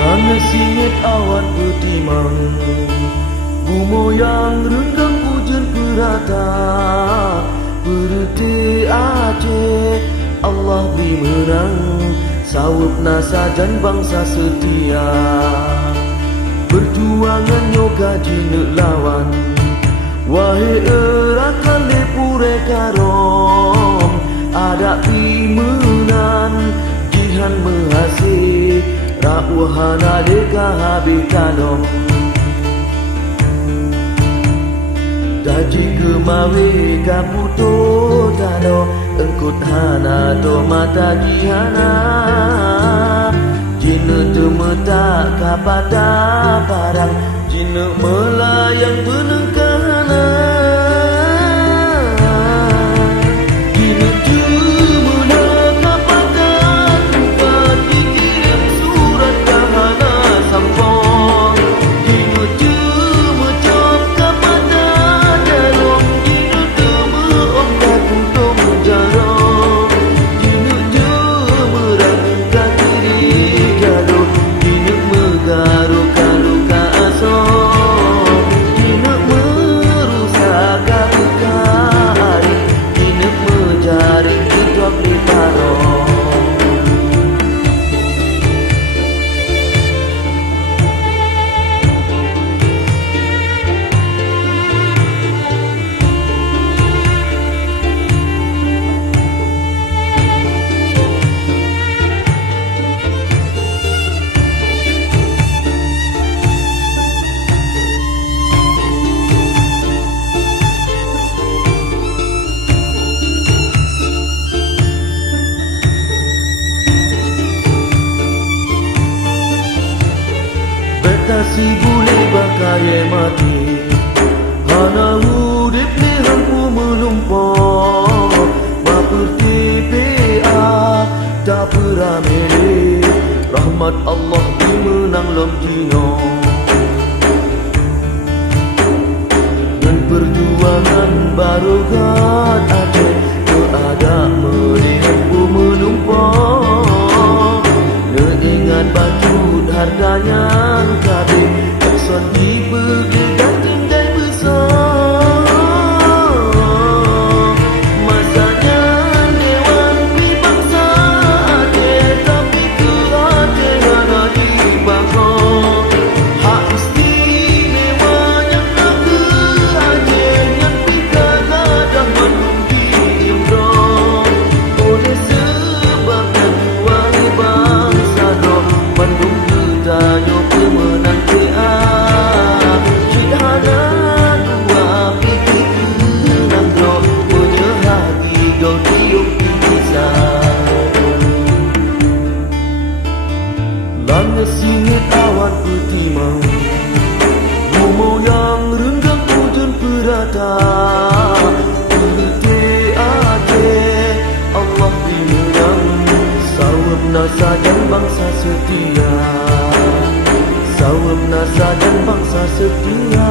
Langit singit awan bertimang, bumi yang renggang hujan perata. Berhenti Aceh, Allah beri menang, sawup nasajan bangsa setia. Perjuangan yoga jinak lawan, wahai erakan lepure karom. Ada imenan, jihan menghasil, rakwahana deka habitadom. Daji kemawe kaputo tado, engkut hana to mata gihana. Jina temeta kapata parang, jina melayang benengkana. Jina temena kapata tukat, dikirim surat kahana sampong. Jina temecap kapata dalam, jina temeom kaputom jarong. Jina temerang kakiri gado, jina megaro kaluka asong. Jina merusak kakari, jina mejaring hidup di parong. Si boleh bakal mati, hana hudip ni hampu melumpah. Maperti PA tak beramili, rahmat Allah dimenang lom dino. Dan perjuangan barokat Aceh, keada melihatku melumpah. Neingat batu harganya kabeh, takson diberi gantung dan besar. Masanya dewan di bangsa Aceh, tapi ke Aceh hana dibangkok. Hak istimewa yang nak ke Aceh, yang kadang-kadang mandum diimrong. Oleh sebabnya wahai bangsa dok, mandum tanyo pemenang PA. Jihana dua pikir kenang dro, punya hati kau tiup pisah. Langit singit awan bertimang, bumi yang renggang hujan perata. Berhenti Aceh, Allah dimenang, sawab nasajan bangsa setia. Sawab nasajan bangsa setia.